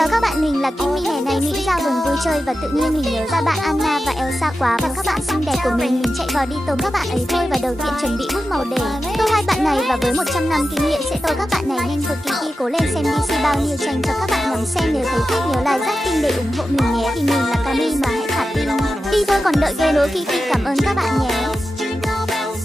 Chào các bạn, mình là Kimi. Hè này mình ra vườn vui chơi và tự nhiên mình nhớ ra bạn Anna và Elsa quá, và các bạn xinh đẹp của mình chạy vào đi tóm các bạn ấy thôi. Và đầu tiên chuẩn bị bút màu để tô hai bạn này, và với 100 năm kinh nghiệm sẽ tô các bạn này nhanh cực kỳ. Cố lên xem DC bao nhiêu tranh cho các bạn ngắm xem. Nếu thấy thích nhớ like rất tin để ủng hộ mình nhé, vì mình là Kami mà hãy thả tim đi thôi còn đợi ghê nữa. Kiki cảm ơn các bạn nhé.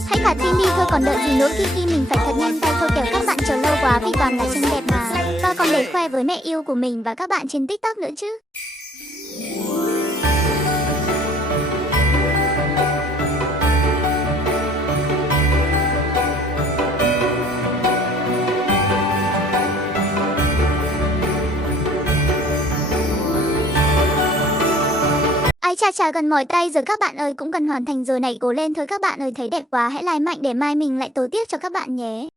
Hãy thả tim đi thôi còn đợi gì nữa. Kiki mình phải thật nhanh tay thôi, kẻo các bạn chờ lâu quá vì toàn là tranh đẹp mà. Và còn để khoe với mẹ yêu của mình và các bạn trên TikTok nữa chứ. Ai chà gần mỏi tay rồi các bạn ơi, cũng gần hoàn thành rồi này. Cố lên thôi các bạn ơi, thấy đẹp quá hãy like mạnh để mai mình lại tố tiếp cho các bạn nhé.